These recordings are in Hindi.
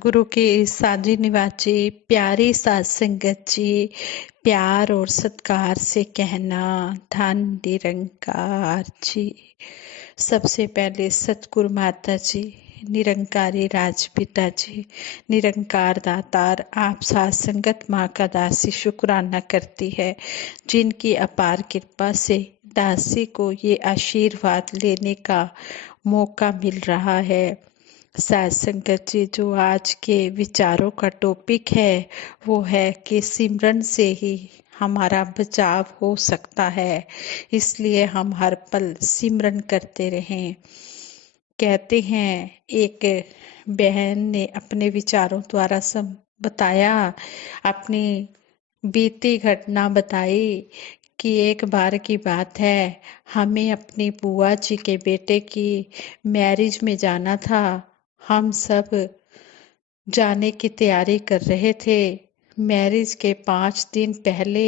सतगुरु की साजी निवाजी प्यारी साध संगत जी, प्यार और सत्कार से कहना धन निरंकार जी। सबसे पहले सतगुरु माता जी, निरंकारी राजपिता जी, निरंकार दातार, आप साध संगत माँ का दासी शुक्राना करती है, जिनकी अपार कृपा से दासी को ये आशीर्वाद लेने का मौका मिल रहा है। साध संगत जी, जो आज के विचारों का टॉपिक है वो है कि सिमरन से ही हमारा बचाव हो सकता है, इसलिए हम हर पल सिमरन करते रहें। कहते हैं एक बहन ने अपने विचारों द्वारा बताया, अपनी बीती घटना बताई कि एक बार की बात है, हमें अपनी बुआ जी के बेटे की मैरिज में जाना था। हम सब जाने की तैयारी कर रहे थे। मैरिज के 5 दिन पहले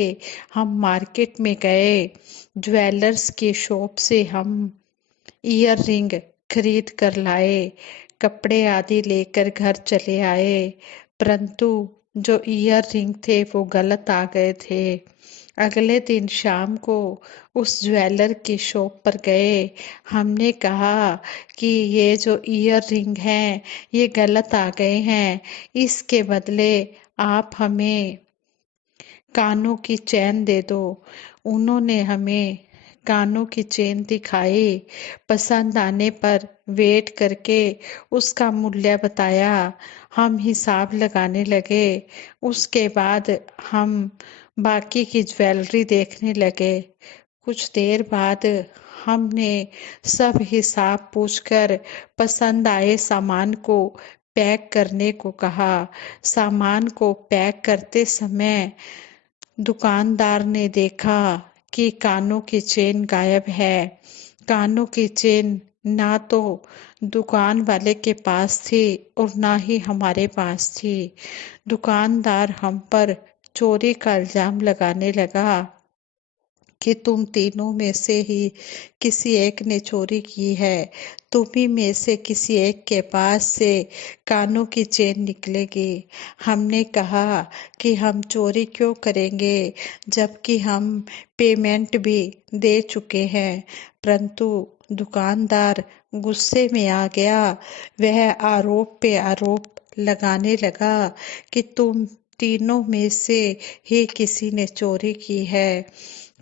हम मार्केट में गए। ज्वेलर्स की शॉप से हम ईयर रिंग खरीद कर लाए, कपड़े आदि लेकर घर चले आए, परंतु जो ईयर रिंग थे वो गलत आ गए थे। अगले दिन शाम को उस ज्वेलर की शॉप पर गए। हमने कहा कि ये जो ईयर रिंग हैं ये गलत आ गए हैं, इसके बदले आप हमें कानों की चैन दे दो। उन्होंने हमें कानों की चेन दिखाई। पसंद आने पर वेट करके उसका मूल्य बताया। हम हिसाब लगाने लगे। उसके बाद हम बाकी की ज्वेलरी देखने लगे। कुछ देर बाद हमने सब हिसाब पूछकर पसंद आए सामान को पैक करने को कहा। सामान को पैक करते समय दुकानदार ने देखा कि कानों की चेन गायब है। कानों की चेन ना तो दुकान वाले के पास थी और ना ही हमारे पास थी। दुकानदार हम पर चोरी का इल्जाम लगाने लगा कि तुम तीनों में से ही किसी एक ने चोरी की है। तुम ही में से किसी एक के पास से कानों की चेन निकलेगी। हमने कहा कि हम चोरी क्यों करेंगे, जबकि हम पेमेंट भी दे चुके हैं। परंतु दुकानदार गुस्से में आ गया। वह आरोप पे आरोप लगाने लगा कि तुम तीनों में से ही किसी ने चोरी की है।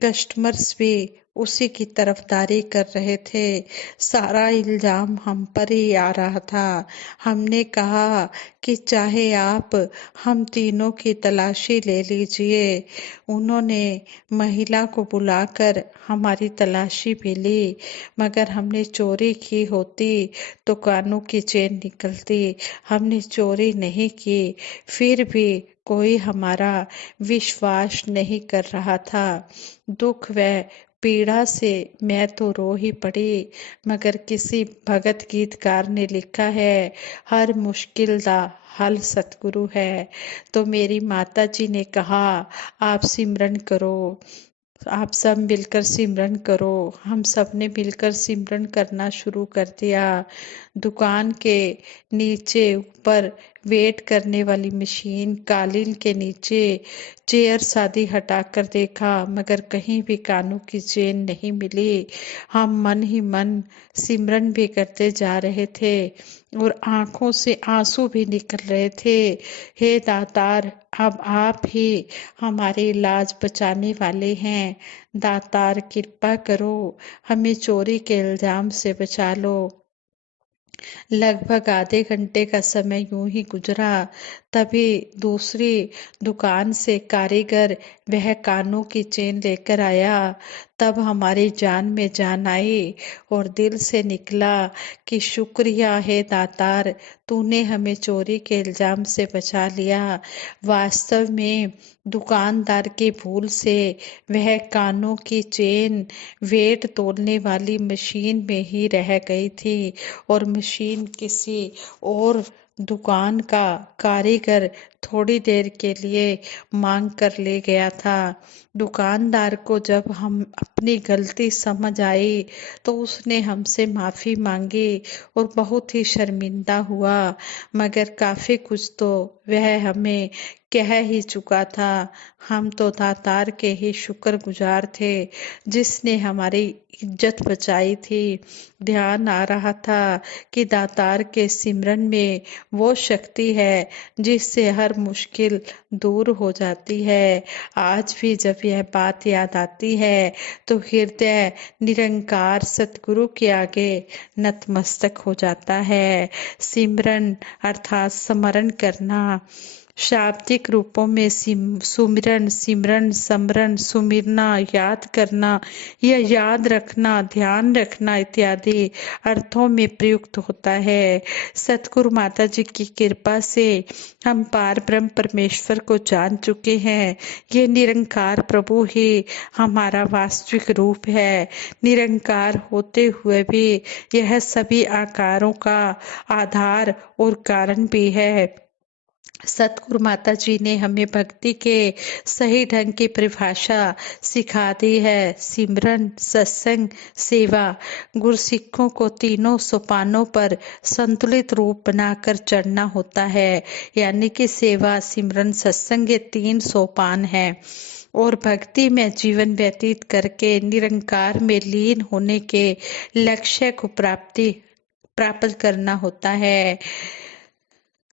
कस्टमर्स भी उसी की तरफदारी कर रहे थे। सारा इल्जाम हम पर ही आ रहा था। हमने कहा कि चाहे आप हम तीनों की तलाशी ले लीजिए। उन्होंने महिला को बुलाकर हमारी तलाशी भी ली, मगर हमने चोरी की होती तो कानों की चेन निकलती। हमने चोरी नहीं की, फिर भी कोई हमारा विश्वास नहीं कर रहा था। दुख व पीड़ा से मैं तो रो ही पड़ी। मगर किसी भगत गीतकार ने लिखा है, हर मुश्किल दा हल सतगुरु है। तो मेरी माता जी ने कहा, आप सिमरन करो, आप सब मिलकर सिमरन करो। हम सब ने मिलकर सिमरन करना शुरू कर दिया। दुकान के नीचे ऊपर वेट करने वाली मशीन, कालीन के नीचे चेयर सादी हटाकर देखा, मगर कहीं भी कानों की चेन नहीं मिली। हम मन ही मन सिमरन भी करते जा रहे थे और आंखों से आंसू भी निकल रहे थे। हे दातार, अब आप ही हमारे इलाज बचाने वाले हैं। दातार कृपा करो, हमें चोरी के इल्जाम से बचा लो। लगभग आधे घंटे का समय यूं ही गुजरा। तभी दूसरी दुकान से कारीगर वह कानों की चेन लेकर आया। तब हमारी जान में जान आई और दिल से निकला कि शुक्रिया है दातार, तूने हमें चोरी के इल्जाम से बचा लिया। वास्तव में दुकानदार की भूल से वह कानों की चेन वेट तोलने वाली मशीन में ही रह गई थी और मशीन किसी और दुकान का कारीगर थोड़ी देर के लिए मांग कर ले गया था। दुकानदार को जब हम अपनी गलती समझ आई तो उसने हमसे माफी मांगी और बहुत ही शर्मिंदा हुआ, मगर काफी कुछ तो वह हमें कह ही चुका था। हम तो दातार के ही शुक्रगुजार थे जिसने हमारी इज्जत बचाई थी। ध्यान आ रहा था कि दातार के सिमरन में वो शक्ति है जिससे हर मुश्किल दूर हो जाती है। आज भी जब यह बात याद आती है तो हृदय निरंकार सतगुरु के आगे नतमस्तक हो जाता है। सिमरन अर्थात स्मरण करना। शाब्दिक रूपों में सुमिरन, सिमरन, समरन, सुमिरना, याद करना या याद रखना, ध्यान रखना इत्यादि अर्थों में प्रयुक्त होता है। सतगुरु माता जी की कृपा से हम पार ब्रह्म परमेश्वर को जान चुके हैं। ये निरंकार प्रभु ही हमारा वास्तविक रूप है। निरंकार होते हुए भी यह सभी आकारों का आधार और कारण भी है। सतगुरु माता जी ने हमें भक्ति के सही ढंग की परिभाषा सिखा दी है। सिमरन, सत्संग, सेवा। गुरसिखों को तीनों सोपानों पर संतुलित रूप बनाकर चढ़ना होता है, यानी कि सेवा, सिमरन, सत्संग, ये 3 सोपान हैं। और भक्ति में जीवन व्यतीत करके निरंकार में लीन होने के लक्ष्य को प्राप्त करना होता है।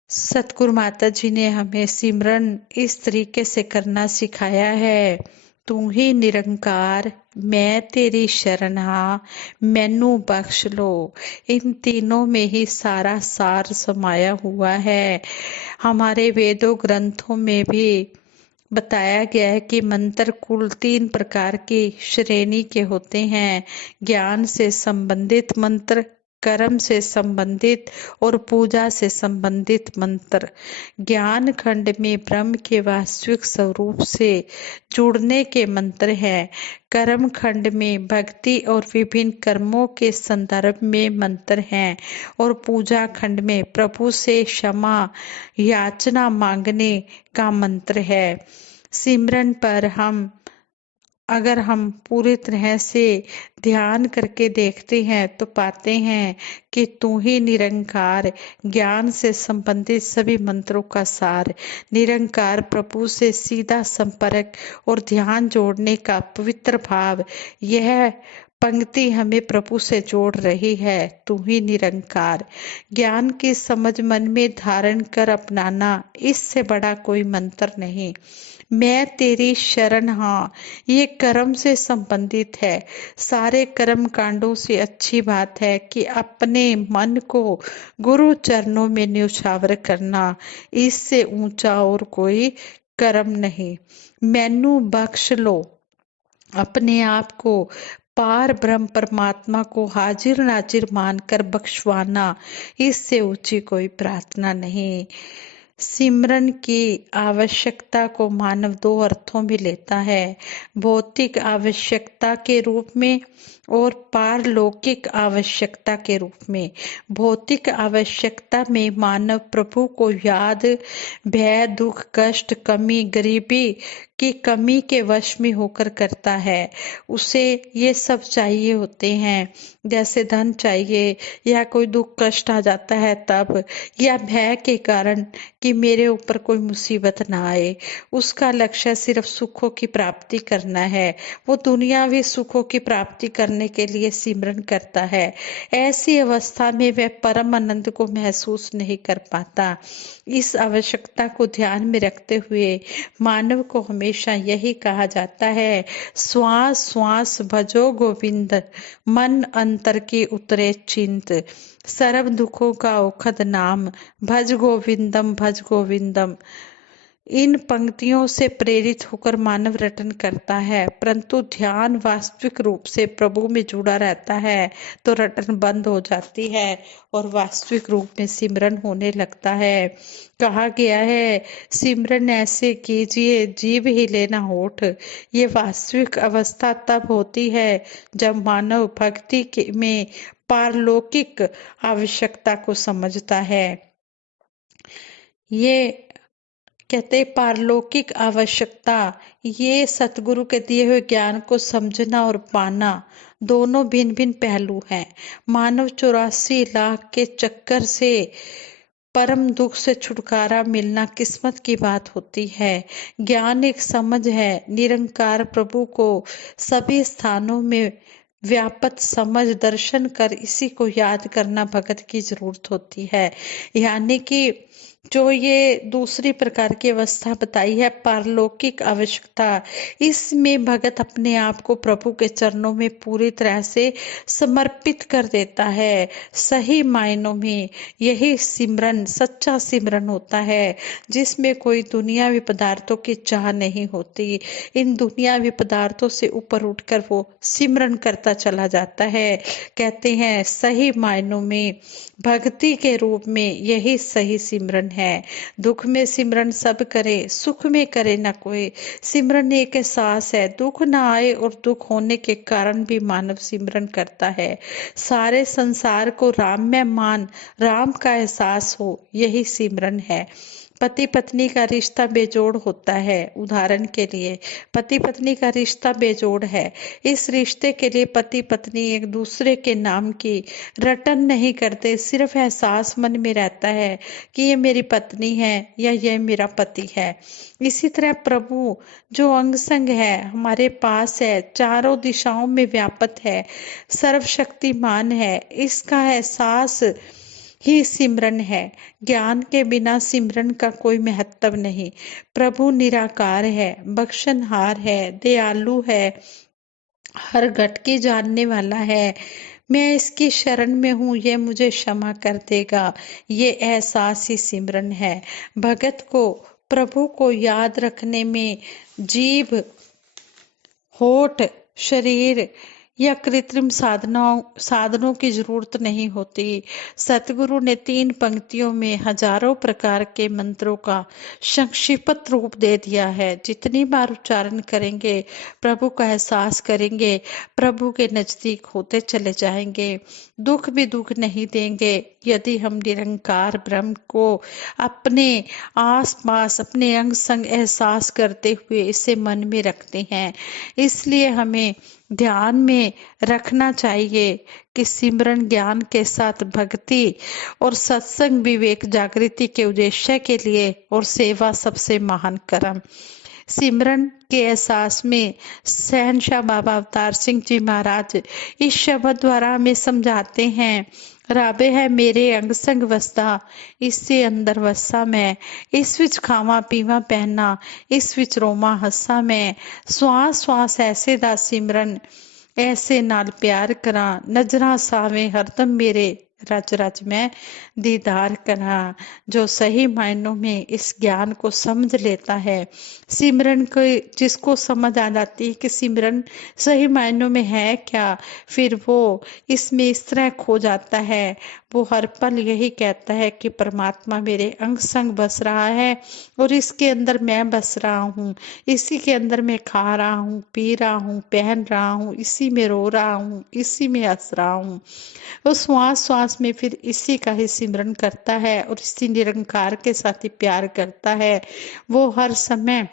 सतगुरु माता जी ने हमें सिमरन इस तरीके से करना सिखाया है। तू ही निरंकार, मैं तेरी शरण हाँ, मैनू बख्श लो। इन तीनों में ही सारा सार समाया हुआ है। हमारे वेदों ग्रंथों में भी बताया गया है कि मंत्र कुल 3 प्रकार की श्रेणी के होते हैं। ज्ञान से संबंधित मंत्र, कर्म से संबंधित और पूजा से संबंधित मंत्र। ज्ञान खंड में ब्रह्म के वास्तविक स्वरूप से जुड़ने के मंत्र हैं। कर्म खंड में भक्ति और विभिन्न कर्मों के संदर्भ में मंत्र हैं और पूजा खंड में प्रभु से क्षमा याचना मांगने का मंत्र है। सिमरन पर अगर हम पूरी तरह से ध्यान करके देखते हैं तो पाते हैं कि तू ही निरंकार, ज्ञान से संबंधित सभी मंत्रों का सार, निरंकार प्रभु से सीधा संपर्क और ध्यान जोड़ने का पवित्र भाव। यह पंक्ति हमें प्रभु से जोड़ रही है। तू ही निरंकार। ज्ञान की समझ मन में धारण कर अपनाना, इससे बड़ा कोई मंत्र नहीं। मैं तेरी शरण हाँ, ये कर्म से संबंधित है। सारे कर्म कांडों से अच्छी बात है कि अपने मन को गुरु चरणों में न्यौछावर करना, इससे ऊंचा और कोई कर्म नहीं। मैनू बख्श लो, अपने आप को पार ब्रह्म परमात्मा को हाजिर नाजिर मानकर बख्शवाना, इससे ऊंची कोई प्रार्थना नहीं। सिमरन की आवश्यकता को मानव 2 अर्थों में लेता है, भौतिक आवश्यकता के रूप में और पारलौकिक आवश्यकता के रूप में। भौतिक आवश्यकता में मानव प्रभु को याद, भय, दुख, कष्ट, कमी, गरीबी की कमी के वश में होकर करता है। उसे ये सब चाहिए होते हैं, जैसे धन चाहिए या कोई दुख कष्ट आ जाता है तब, या भय के कारण कि मेरे ऊपर कोई मुसीबत ना आए। उसका लक्ष्य सिर्फ सुखों की प्राप्ति करना है। वो दुनियावी सुखों की प्राप्ति करने के लिए सिमरन करता है। ऐसी अवस्था में वह परम आनंद को महसूस नहीं कर पाता। इस आवश्यकता को ध्यान में रखते हुए मानव को हमेशा यही कहा जाता है, श्वास श्वास भजो गोविंद, मन अंतर की उतरे चिंत, सर्व दुखों का औखद नाम, भज गोविंदम भज गोविंदम। इन पंक्तियों से प्रेरित होकर मानव रटन करता है, परंतु ध्यान वास्तविक रूप से प्रभु में जुड़ा रहता है तो रटन बंद हो जाती है और वास्तविक रूप में सिमरन होने लगता है। कहा गया है, सिमरन ऐसे कीजिए जीव ही लेना होठ। ये वास्तविक अवस्था तब होती है जब मानव में पारलौकिक आवश्यकता को समझता है। ये कहते पारलौकिक आवश्यकता, ये सतगुरु के दिए हुए ज्ञान को समझना और पाना दोनों भिन्न भिन्न पहलू हैं। मानव 84 लाख के चक्कर से परम दुख से छुटकारा मिलना किस्मत की बात होती है। ज्ञान एक समझ है, निरंकार प्रभु को सभी स्थानों में व्यापक समझ दर्शन कर इसी को याद करना भगत की जरूरत होती है। यानी कि जो ये दूसरी प्रकार की अवस्था बताई है पारलौकिक आवश्यकता, इसमें भगत अपने आप को प्रभु के चरणों में पूरी तरह से समर्पित कर देता है। सही मायनों में यही सिमरन सच्चा सिमरन होता है, जिसमें कोई दुनियावी पदार्थों की चाह नहीं होती। इन दुनियावी पदार्थों से ऊपर उठकर वो सिमरन करता चला जाता है। कहते हैं सही मायनों में भक्ति के रूप में यही सही सिमरन है। दुख में सिमरन सब करे, सुख में करे न कोई। सिमरन एक एहसास है, दुख न आए और दुख होने के कारण भी मानव सिमरन करता है। सारे संसार को राम में मान, राम का एहसास हो, यही सिमरन है। पति पत्नी का रिश्ता बेजोड़ होता है। उदाहरण के लिए पति पत्नी का रिश्ता बेजोड़ है। इस रिश्ते के लिए पति पत्नी एक दूसरे के नाम की रटन नहीं करते, सिर्फ एहसास मन में रहता है कि ये मेरी पत्नी है या ये मेरा पति है। इसी तरह प्रभु जो अंग संग है, हमारे पास है, चारों दिशाओं में व्यापक है, सर्वशक्तिमान है, इसका एहसास ही सिमरन है। ज्ञान के बिना सिमरन का कोई महत्व नहीं। प्रभु निराकार है, बख्शनहार है, दयालु है, हर घटकी जानने वाला है। मैं इसकी शरण में हूँ, ये मुझे क्षमा कर देगा। ये एहसास ही सिमरन है। भगत को प्रभु को याद रखने में जीभ, होठ, शरीर या कृत्रिम साधनों की जरूरत नहीं होती। सतगुरु ने 3 पंक्तियों में हजारों प्रकार के मंत्रों का संक्षिप्त रूप दे दिया है। जितनी बार उच्चारण करेंगे, प्रभु का एहसास करेंगे, प्रभु के नजदीक होते चले जाएंगे। दुख भी दुख नहीं देंगे यदि हम निरंकार ब्रह्म को अपने आस पास अपने अंग संग एहसास करते हुए इसे मन में रखते हैं। इसलिए हमें ध्यान में रखना चाहिए कि सिमरन ज्ञान के साथ भक्ति और सत्संग विवेक जागृति के उद्देश्य के लिए और सेवा सबसे महान कर्म। सिमरन के एहसास में शहनशाह बाबा अवतार सिंह जी महाराज इस शब्द द्वारा हमें समझाते हैं, राबे है मेरे अंग संग वसदा, इससे अंदर वसा मैं, इस विच खावा पीवा पहना, इस विच रोमा हसा मैं, श्वास श्वास ऐसे दा सिमरन, ऐसे नाल प्यार करा, नजरा सावे हरदम मेरे, रज रज में दीदार करा। जो सही मायनों में इस ज्ञान को समझ लेता है, सिमरन को जिसको समझ आ जाती है कि सिमरन सही मायनों में है क्या, फिर वो इसमें इस तरह खो जाता है। वो हर पल यही कहता है कि परमात्मा मेरे अंग संग बस रहा है और इसके अंदर मैं बस रहा हूँ, इसी के अंदर मैं खा रहा हूँ, पी रहा हूँ, पहन रहा हूँ, इसी में रो रहा हूँ, इसी में हंस रहा हूँ। वो श्वास श्वास में फिर इसी का ही सिमरन करता है और इसी निरंकार के साथ ही प्यार करता है। वो हर समय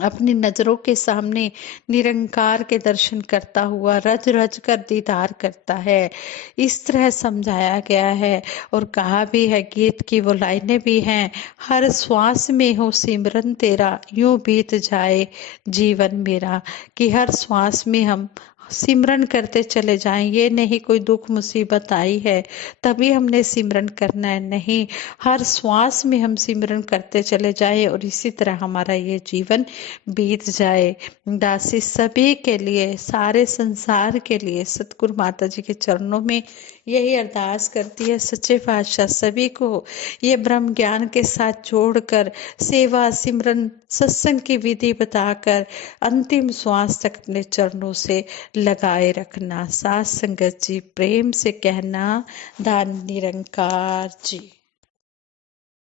अपनी नजरों के सामने निरंकार के दर्शन करता हुआ रज रज कर दीदार करता है। इस तरह समझाया गया है और कहा भी है, गीत की वो लाइनें भी हैं, हर श्वास में हो सिमरन तेरा, यूं बीत जाए जीवन मेरा। कि हर श्वास में हम सिमरन करते चले जाएं। ये नहीं कोई दुख मुसीबत आई है तभी हमने सिमरन करना है, नहीं, हर श्वास में हम सिमरन करते चले जाएं और इसी तरह हमारा ये जीवन बीत जाए। दासी सभी के लिए, सारे संसार के लिए सतगुरु माता जी के चरणों में यही अरदास करती है, सच्चे पातशाह सभी को ये ब्रह्म ज्ञान के साथ जोड़कर सेवा सिमरन सत्संग की विधि बताकर अंतिम श्वास तक अपने चरणों से लगाए रखना। साथ संगत जी प्रेम से कहना, दान निरंकार जी।